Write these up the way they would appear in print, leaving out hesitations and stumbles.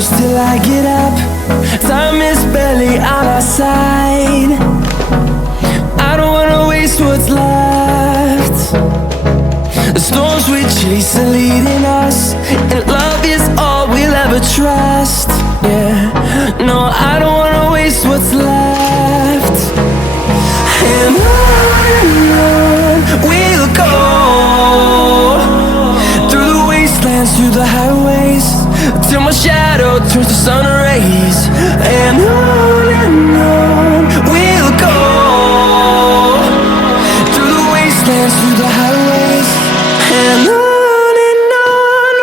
close till I get up. Time is barely on our side. I don't wanna waste what's left. The storms we chase are leading us, and love is all we'll ever trust. Yeah, no, I don't wanna waste what's left. And on we'll go, through the wastelands, through the highways, till my shadow turns to sun rays. And on we'll go, through the wastelands, through the highways, and on we'll go.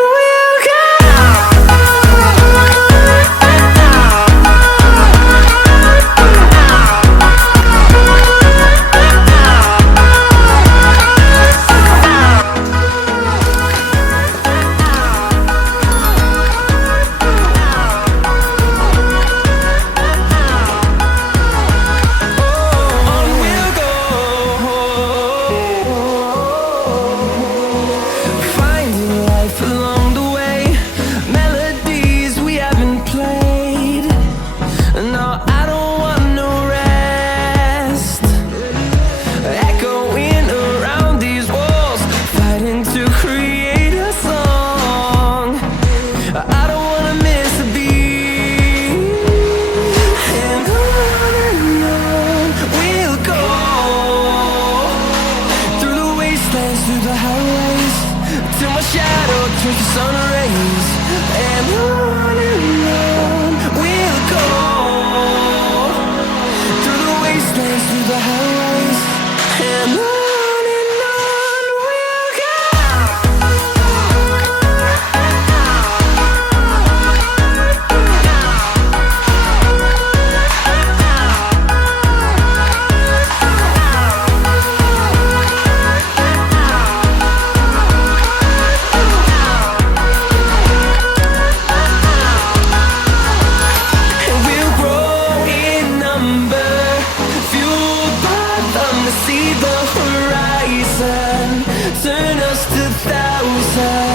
Through the highways, till my shadow turns to sun rays. And on we'll go, through the wastelands, through the highways, and on we'll go. See the horizon, turn us to thousands.